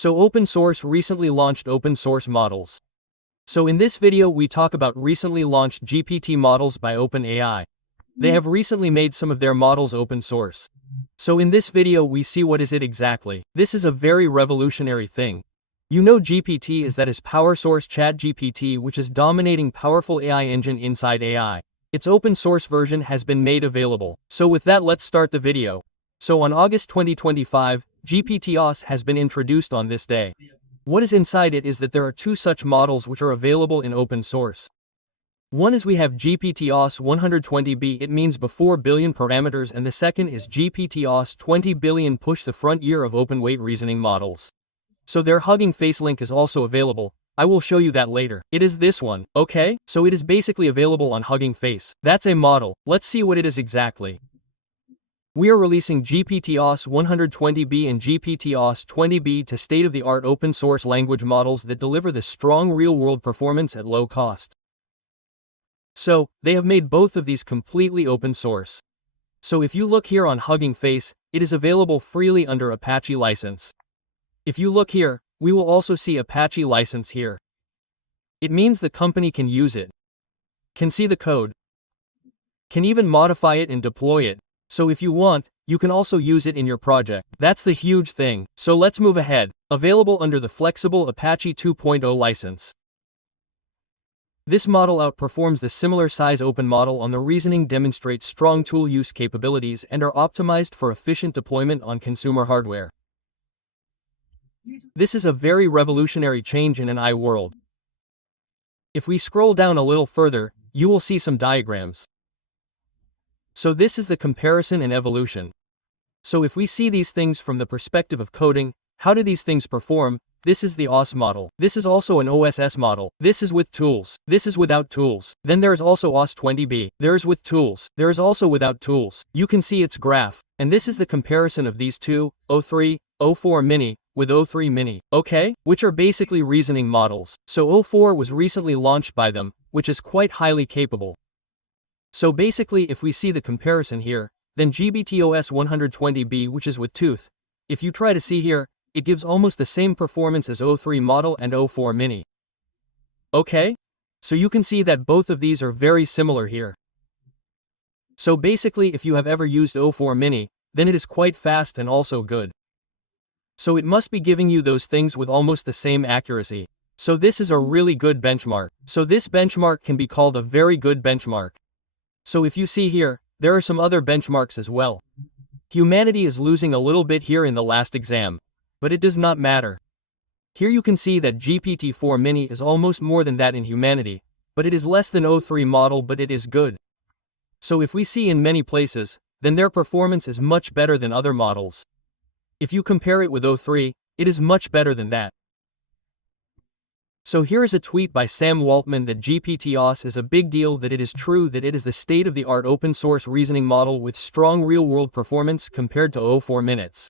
So open source recently launched open source models. So in this video we talk about recently launched GPT models by OpenAI. They have recently made some of their models open source. So in this video we see what is it exactly. This is a very revolutionary thing. You know GPT is that is power source ChatGPT, which is dominating powerful AI engine inside AI. Its open source version has been made available. So with that let's start the video. So on August 2025, GPT-OS has been introduced on this day. What is inside it is that there are two such models which are available in open source. One is we have GPT-OS 120B, it means before billion parameters, and the second is GPT-OS 20 billion, push the frontier of open weight reasoning models. So their Hugging Face link is also available. I will show you that later. It is this one, okay? So it is basically available on Hugging Face. That's a model. Let's see what it is exactly. We are releasing GPT-OS 120B and GPT-OS 20B to state-of-the-art open-source language models that deliver the strong real-world performance at low cost. So, they have made both of these completely open source. So if you look here on Hugging Face, it is available freely under Apache license. If you look here, we will also see Apache license here. It means the company can use it, can see the code, can even modify it and deploy it. So if you want, you can also use it in your project. That's the huge thing. So let's move ahead. Available under the flexible Apache 2.0 license. This model outperforms the similar size open model on the reasoning, demonstrates strong tool use capabilities, and are optimized for efficient deployment on consumer hardware. This is a very revolutionary change in an AI world. If we scroll down a little further, you will see some diagrams. So this is the comparison and evolution. So if we see these things from the perspective of coding, how do these things perform? This is the OS model. This is also an OSS model. This is with tools. This is without tools. Then there is also OS 20B. There is with tools. There is also without tools. You can see its graph. And this is the comparison of these two, O3, O4 mini, with O3 mini, okay? Which are basically reasoning models. So O4 was recently launched by them, which is quite highly capable. So basically if we see the comparison here, then GPT-OS 120B, which is with tooth, if you try to see here, it gives almost the same performance as O3 model and O4 mini. Okay? So you can see that both of these are very similar here. So basically if you have ever used O4 mini, then it is quite fast and also good. So it must be giving you those things with almost the same accuracy. So this is a really good benchmark. So this benchmark can be called a very good benchmark. So if you see here, there are some other benchmarks as well. Humanity is losing a little bit here in the last exam, but it does not matter. Here you can see that GPT-4 mini is almost more than that in humanity, but it is less than O3 model, but it is good. So if we see in many places, then their performance is much better than other models. If you compare it with O3, it is much better than that. So here is a tweet by Sam Waltman that GPT-OS is a big deal, that it is true that it is the state-of-the-art open-source reasoning model with strong real-world performance compared to O4 minutes.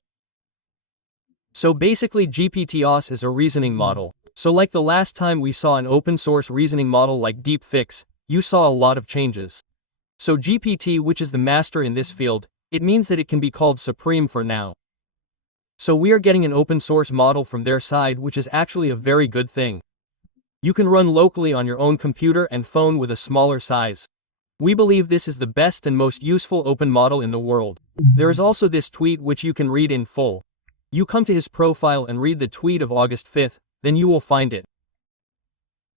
So basically GPT-OS is a reasoning model. So like the last time we saw an open-source reasoning model like DeepFix, you saw a lot of changes. So GPT, which is the master in this field, it means that it can be called supreme for now. So we are getting an open-source model from their side, which is actually a very good thing. You can run locally on your own computer and phone with a smaller size. We believe this is the best and most useful open model in the world. There is also this tweet which you can read in full. You come to his profile and read the tweet of August 5th, then you will find it.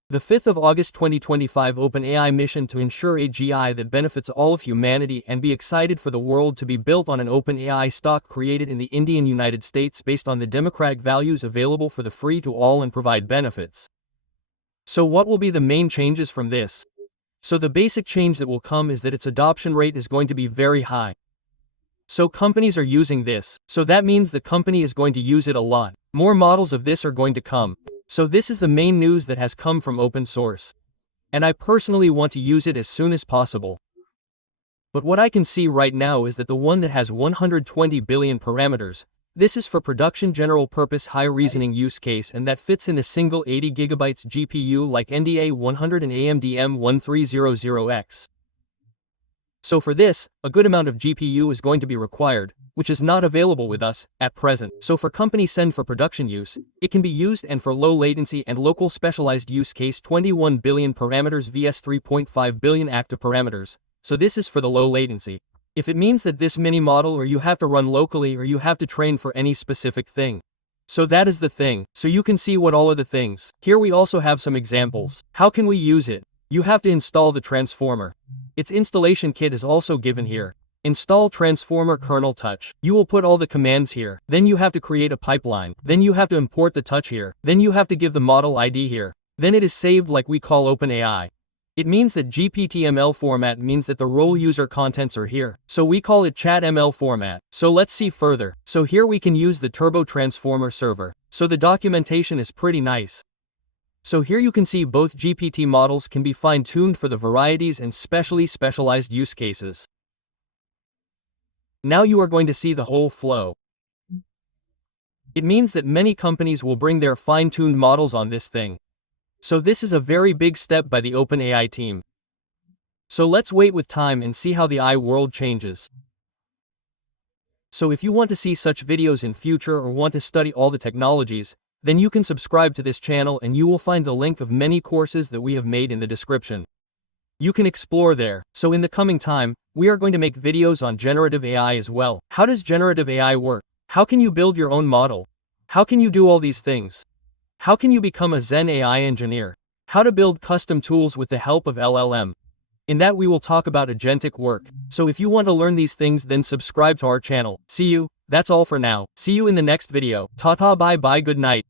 The 5th of August 2025 OpenAI mission to ensure AGI that benefits all of humanity and be excited for the world to be built on an OpenAI stock created in the Indian United States based on the democratic values available for the free to all and provide benefits. So what will be the main changes from this? So the basic change that will come is that its adoption rate is going to be very high. So companies are using this, so that means the company is going to use it a lot. More models of this are going to come. So this is the main news that has come from open source. And I personally want to use it as soon as possible. But what I can see right now is that the one that has 120 billion parameters, this is for production general purpose high reasoning use case, and that fits in a single 80 GB GPU like NDA 100 and AMD M1300X. So for this, a good amount of GPU is going to be required, which is not available with us at present. So for company send for production use, it can be used, and for low latency and local specialized use case 21 billion parameters vs 3.5 billion active parameters. So this is for the low latency. If it means that this mini model or you have to run locally or you have to train for any specific thing. So that is the thing. So you can see what all are the things. Here we also have some examples. How can we use it? You have to install the transformer. Its installation kit is also given here. Install transformer kernel touch. You will put all the commands here. Then you have to create a pipeline. Then you have to import the touch here. Then you have to give the model ID here. Then it is saved like we call OpenAI. It means that GPT-ML format means that the role user contents are here. So we call it ChatML format. So let's see further. So here we can use the Turbo Transformer server. So the documentation is pretty nice. So here you can see both GPT models can be fine-tuned for the varieties and specially specialized use cases. Now you are going to see the whole flow. It means that many companies will bring their fine-tuned models on this thing. So this is a very big step by the OpenAI team. So let's wait with time and see how the AI world changes. So if you want to see such videos in future or want to study all the technologies, then you can subscribe to this channel and you will find the link of many courses that we have made in the description. You can explore there. So in the coming time, we are going to make videos on generative AI as well. How does generative AI work? How can you build your own model? How can you do all these things? How can you become a Zen AI engineer? How to build custom tools with the help of LLM? In that we will talk about agentic work. So if you want to learn these things, then subscribe to our channel. See you. That's all for now. See you in the next video. Ta-ta, bye bye, good night.